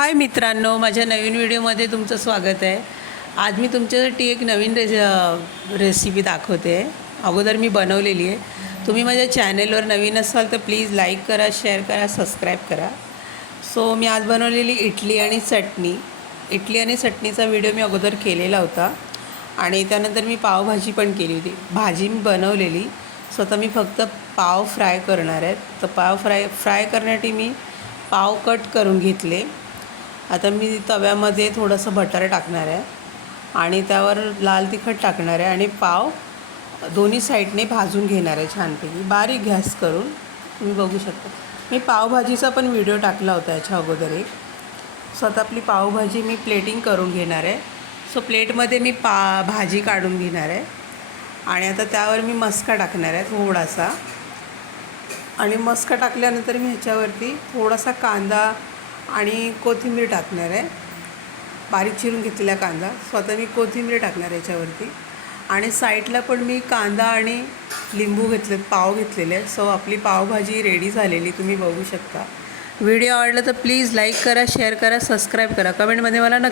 हाय मित्रांनो माझ्या नवीन व्हिडिओमध्ये तुमचं स्वागत आहे. आज मी तुमच्यासाठी एक नवीन रेस रेसिपी दाखवते. अगोदर मी बनवलेली आहे. तुम्ही माझ्या चॅनेलवर नवीन असाल तर प्लीज लाईक करा शेअर करा सबस्क्राईब करा. सो मी आज बनवलेली इडली आणि चटणी. इडली आणि चटणीचा व्हिडिओ मी अगोदर केलेला होता. आणि त्यानंतर मी पावभाजी पण केली होती. भाजी मी बनवलेली. सो आता मी फक्त पाव फ्राय करणार आहे. तर पाव फ्राय फ्राय करण्यासाठी मी पाव कट करून घेतले. आता मी तव्यामध्ये थोडंसं बटर टाकणार आहे आणि त्यावर लाल तिखट टाकणार आहे आणि पाव दोन्ही साईडने भाजून घेणार आहे छानपैकी. बारीक गॅस करून तुम्ही बघू शकता. मी पावभाजीचा पण व्हिडिओ टाकला होता याच्या अगोदर एक. सो आता आपली पावभाजी मी प्लेटिंग करून घेणार आहे. सो प्लेटमध्ये मी पा भाजी काढून घेणार आहे. आणि आता त्यावर मी मस्का टाकणार आहे थोडासा. आणि मस्का टाकल्यानंतर मी ह्याच्यावरती थोडासा कांदा आणि कोथिंबीर टाकणार आहे. बारीक चिरून घेतलेला कांदा. स्वतः मी कोथिंबीर टाकणार याच्यावरती. आणि साईडला पण मी कांदा आणि लिंबू घेतलेत पाव घेतलेले सो आपली पावभाजी रेडी झालेली तुम्ही बघू शकता. व्हिडिओ आवडला तर प्लीज लाईक करा शेअर करा सबस्क्राईब करा. कमेंटमध्ये मला नक्की